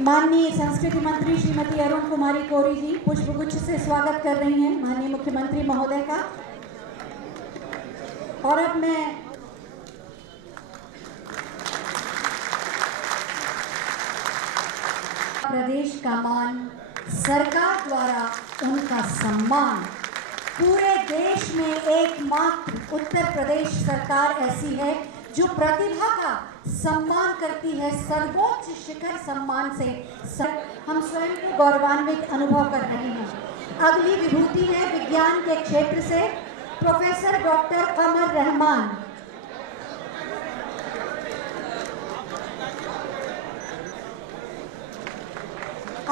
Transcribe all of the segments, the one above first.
माननीय संस्कृति मंत्री श्रीमती अरुण कुमारी कोरी जी पुष्पगुच्छ से स्वागत कर रही हैं माननीय मुख्यमंत्री महोदय का। और अब मैं प्रदेश का मान, सरकार द्वारा उनका सम्मान, पूरे देश में एकमात्र उत्तर प्रदेश सरकार ऐसी है जो प्रतिभा का सम्मान करती है, सर्वोच्च शिखर सम्मान से हम स्वयं को गौरवान्वित अनुभव कर रहे हैं। अगली विभूति है विज्ञान के क्षेत्र से प्रोफेसर डॉक्टर कमर रहमान।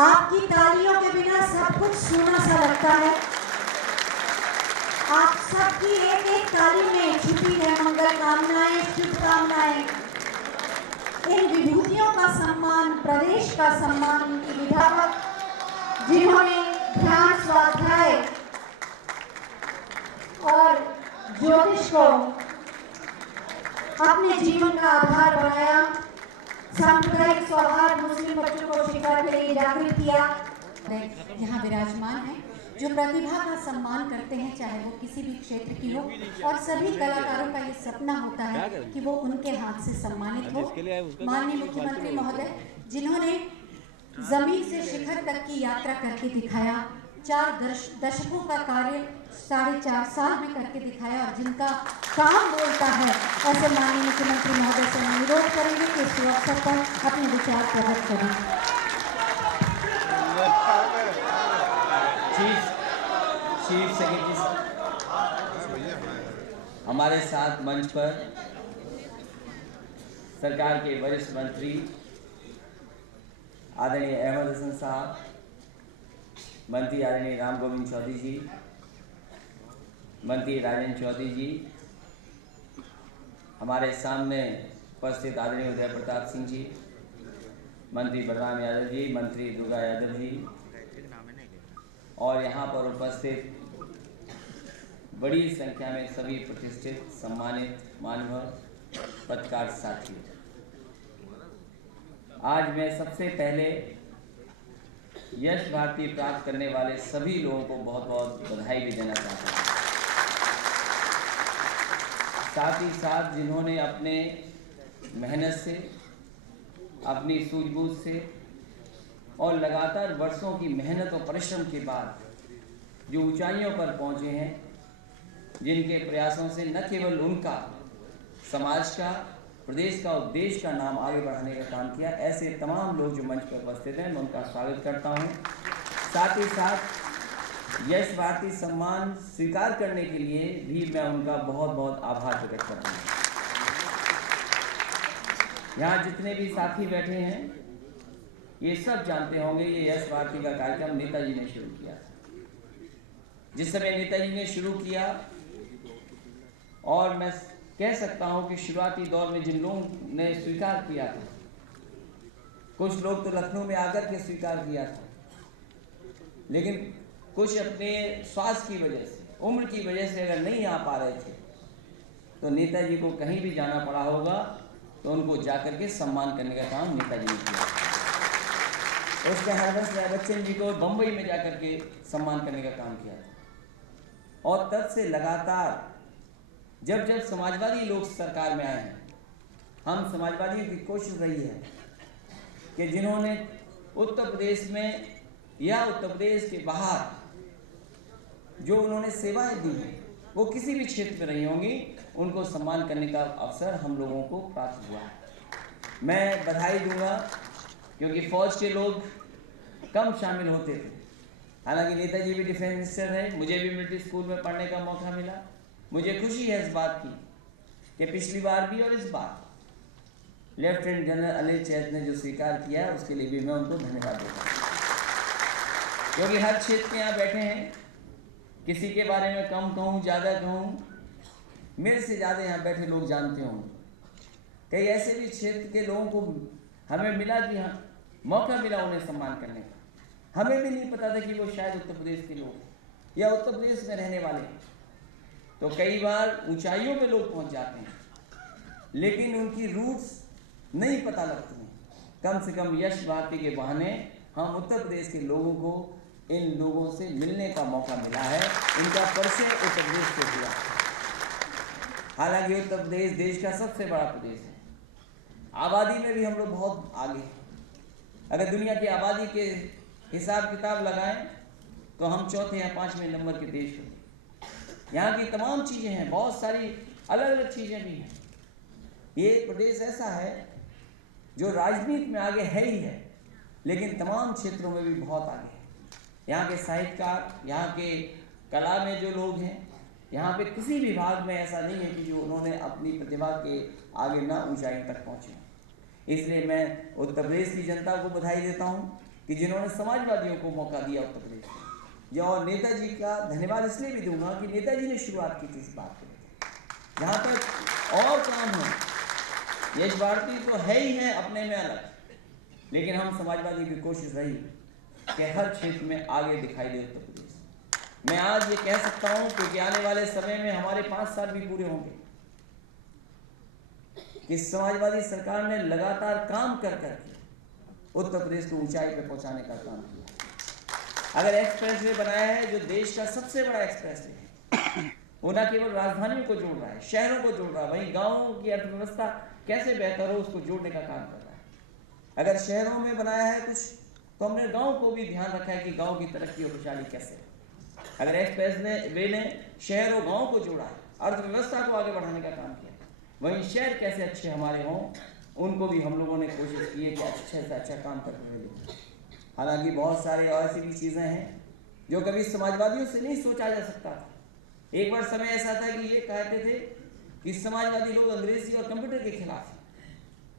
आपकी तालियों के बिना सब कुछ सूना सा लगता है। आप सबकी एक एक ताली में छुपी है मंगल कामनाएं, शुभकामनाएं। इन विभूतियों का सम्मान, प्रदेश का सम्मान उनकी विधायक जिन्होंने ध्यान, स्वाध्याय और ज्योतिष को अपने जीवन का आधार बनाया, सांप्रदायिक सौहार्द, मुस्लिम बच्चों को शिक्षा के लिए जागृत किया। यहाँ विराजमान है जो प्रतिभा का सम्मान करते हैं, चाहे वो किसी भी क्षेत्र की हो, और सभी कलाकारों का ये सपना होता है कि वो उनके हाथ से सम्मानित हो। माननीय मुख्यमंत्री महोदय जिन्होंने जमीन से शिखर तक की यात्रा करके दिखाया, 4 दशकों का कार्य 4.5 साल में करके दिखाया, और जिनका काम बोलता है, ऐसे माननीय मुख्यमंत्री महोदय से अनुरोध करेंगे कि इस अवसर पर अपने विचार प्रकट करें। चीफ सेक्रेटरी हमारे साथ मंच पर सरकार के वरिष्ठ मंत्री आदरणीय अहमद हसन साहब, मंत्री आदरणीय राम गोविंद चौधरी जी, मंत्री राजेंद्र चौधरी जी, हमारे सामने उपस्थित आदरणीय उदय प्रताप सिंह जी, मंत्री बलराम यादव जी, मंत्री दुर्गा यादव जी, और यहाँ पर उपस्थित बड़ी संख्या में सभी प्रतिष्ठित, सम्मानित मान्यवर पत्रकार साथियों, आज मैं सबसे पहले यश भारती प्राप्त करने वाले सभी लोगों को बहुत बहुत बधाई भी देना चाहता हूँ। साथ ही साथ जिन्होंने अपने मेहनत से, अपनी सूझबूझ से और लगातार वर्षों की मेहनत और परिश्रम के बाद जो ऊंचाइयों पर पहुंचे हैं, जिनके प्रयासों से न केवल उनका, समाज का, प्रदेश का और देश का नाम आगे बढ़ाने का काम किया, ऐसे तमाम लोग जो मंच पर उपस्थित हैं, मैं उनका स्वागत करता हूं। साथ ही साथ यश भारती सम्मान स्वीकार करने के लिए भी मैं उनका बहुत बहुत आभार प्रकट करता हूँ। यहाँ जितने भी साथी बैठे हैं, ये सब जानते होंगे ये यश भारती का कार्यक्रम नेताजी ने शुरू किया था। जिस समय नेताजी ने शुरू किया, और मैं कह सकता हूं कि शुरुआती दौर में जिन लोगों ने स्वीकार किया था, कुछ लोग तो लखनऊ में आकर के स्वीकार किया था, लेकिन कुछ अपने स्वास्थ्य की वजह से, उम्र की वजह से अगर नहीं आ पा रहे थे, तो नेताजी को कहीं भी जाना पड़ा होगा, तो उनको जाकर के सम्मान करने का काम नेताजी ने किया। उसके हरवंश राय बच्चन जी को बम्बई में जाकर के सम्मान करने का काम किया था। और तब से लगातार जब जब समाजवादी लोग सरकार में आए हैं, हम समाजवादियों की कोशिश रही है कि जिन्होंने उत्तर प्रदेश में या उत्तर प्रदेश के बाहर जो उन्होंने सेवाएं दी हैं, वो किसी भी क्षेत्र में रही होंगी, उनको सम्मान करने का अवसर हम लोगों को प्राप्त हुआ है। मैं बधाई दूंगा क्योंकि फौज के लोग कम शामिल होते थे। हालांकि नेताजी भी डिफेंस मिनिस्टर हैं, मुझे भी मिलिट्री स्कूल में पढ़ने का मौका मिला। मुझे खुशी है इस बात की कि पिछली बार भी और इस बार लेफ्टिनेंट जनरल अनिल चैत ने जो स्वीकार किया है, उसके लिए भी मैं उनको धन्यवाद देता हूँ। क्योंकि हर क्षेत्र में यहाँ बैठे हैं, किसी के बारे में कम कहूँ ज़्यादा कहूँ, मेरे से ज़्यादा यहाँ बैठे लोग जानते होंगे। कई ऐसे भी क्षेत्र के लोगों को हमें मिला कि हाँ मौका मिला उन्हें सम्मान करने का, हमें भी नहीं पता था कि वो शायद उत्तर प्रदेश के लोग या उत्तर प्रदेश में रहने वाले हैं। तो कई बार ऊंचाइयों पे लोग पहुंच जाते हैं, लेकिन उनकी रूट्स नहीं पता लगती हैं। कम से कम यश भारती के बहाने हम उत्तर प्रदेश के लोगों को इन लोगों से मिलने का मौका मिला है, इनका परिचय उत्तर प्रदेश से हुआ। हालांकि उत्तर प्रदेश देश का सबसे बड़ा प्रदेश है, आबादी में भी हम लोग बहुत आगे हैं। अगर दुनिया की आबादी के हिसाब किताब लगाएं तो हम चौथे या 5वें नंबर के देश होंगे। यहाँ की तमाम चीज़ें हैं, बहुत सारी अलग अलग चीज़ें भी हैं। ये प्रदेश ऐसा है जो राजनीति में आगे है ही है, लेकिन तमाम क्षेत्रों में भी बहुत आगे है। यहाँ के साहित्यकार, यहाँ के कला में जो लोग हैं, यहाँ पे किसी भी भाग में ऐसा नहीं है कि जो उन्होंने अपनी प्रतिभा के आगे ना ऊंचाई तक पहुँचे। इसलिए मैं उत्तर प्रदेश की जनता को बधाई देता हूँ कि जिन्होंने समाजवादियों को मौका दिया उत्तर प्रदेश में। जो और नेताजी का धन्यवाद इसलिए भी दूंगा कि नेताजी ने शुरुआत की थी इस बात को लेकर। जहाँ तक और काम है, यश भारती तो है ही है अपने में अलग, लेकिन हम समाजवादी की कोशिश रही कि हर क्षेत्र में आगे दिखाई दे उत्तर प्रदेश। मैं आज ये कह सकता हूँ क्योंकि आने वाले समय में हमारे 5 साल भी पूरे होंगे कि समाजवादी सरकार ने लगातार काम कर करके उत्तर प्रदेश को ऊंचाई पर पहुंचाने का काम किया। अगर एक्सप्रेस वे बनाया है जो देश का सबसे बड़ा एक्सप्रेस वे है, वो न केवल राजधानियों को जोड़ रहा है, शहरों को जोड़ रहा है, वहीं गाँवों की अर्थव्यवस्था कैसे बेहतर हो उसको जोड़ने का काम कर रहा है। अगर शहरों में बनाया है कुछ तो हमने गाँव को भी ध्यान रखा है कि गाँव की तरक्की और खुशहाली कैसे। अगर एक्सप्रेस वे ने शहर और गाँव को जोड़ा है, अर्थव्यवस्था को आगे बढ़ाने का काम किया, वहीं शहर कैसे अच्छे हमारे हों उनको भी हम लोगों ने कोशिश की है कि अच्छे से अच्छा काम करते हुए। हालांकि बहुत सारे और ऐसी भी चीज़ें हैं जो कभी समाजवादियों से नहीं सोचा जा सकता था। एक बार समय ऐसा था कि ये कहते थे कि समाजवादी लोग अंग्रेजी और कंप्यूटर के खिलाफ हैं,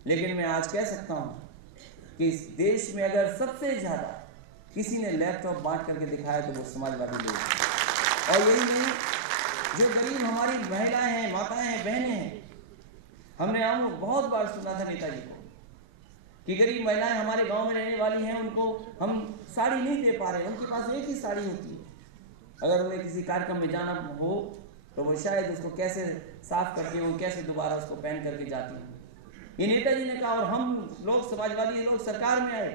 लेकिन मैं आज कह सकता हूँ कि इस देश में अगर सबसे ज़्यादा किसी ने लैपटॉप बांट करके दिखाया तो वो समाजवादी लोग हैं। और यही नहीं, जो गरीब हमारी महिलाएं हैं, माताएं हैं, बहनें हैं, हमने बहुत बार सुना था नेताजी को कि गरीब महिलाएं हमारे गांव में रहने वाली हैं, उनको हम साड़ी नहीं दे पा रहे, उनके पास एक ही साड़ी होती है। अगर उन्हें किसी कार्यक्रम में जाना हो तो वो शायद उसको कैसे साफ करके वो कैसे दोबारा उसको पहन करके जाती हैं। ये नेताजी ने कहा। और हम लोग समाजवादी लोग सरकार में आए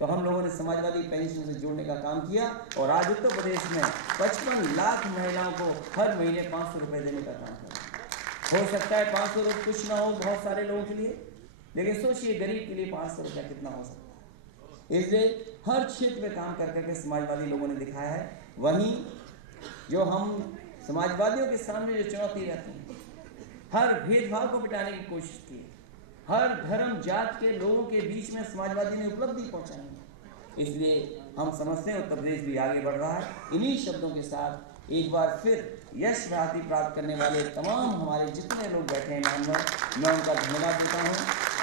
तो हम लोगों ने समाजवादी पेंशन से जोड़ने का काम किया और आज उत्तर प्रदेश में 55 लाख महिलाओं को हर महीने 500 रुपये देने का काम किया। हो सकता है 500 रुपये कुछ ना हो बहुत सारे लोगों के लिए, लेकिन सोचिए गरीब के लिए 500 रुपया कितना हो सकता है। इसलिए हर क्षेत्र में काम कर करके समाजवादी लोगों ने दिखाया है। वहीं जो हम समाजवादियों के सामने जो चुनौती रहती है, हर भेदभाव को मिटाने की कोशिश की है, हर धर्म जात के लोगों के बीच में समाजवादी ने उपलब्धि पहुंचाई है। इसलिए हम समझते हैं उत्तर प्रदेश भी आगे बढ़ रहा है। इन्हीं शब्दों के साथ एक बार फिर यश भारती प्राप्त करने वाले तमाम हमारे जितने लोग बैठे हैं मैं उनका धन्यवाद देता हूं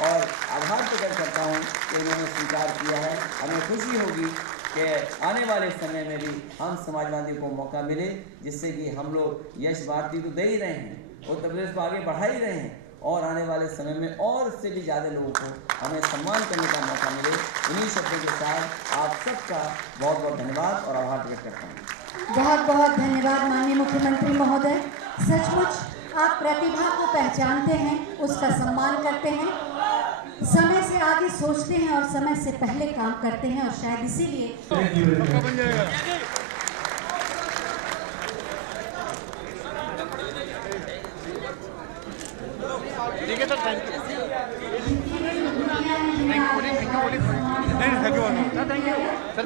और आभार प्रकट करता हूं कि उन्होंने स्वीकार किया है। हमें खुशी होगी कि आने वाले समय में भी हम समाजवादियों को मौका मिले, जिससे कि हम लोग यश भारती तो दे ही रहे हैं, उत्तर प्रदेश को आगे बढ़ा ही रहे हैं और आने वाले समय में और इससे भी ज़्यादा लोगों को हमें सम्मान करने का मौका मिले। इन्हीं शब्दों के साथ आप सबका बहुत बहुत धन्यवाद और आभार प्रकट करता हूँ। बहुत बहुत धन्यवाद माननीय मुख्यमंत्री महोदय। सचमुच आप प्रतिभा को पहचानते हैं, उसका सम्मान करते हैं, समय से आगे सोचते हैं और समय से पहले काम करते हैं और शायद इसीलिए ठीक है sir, thank you. Thank you.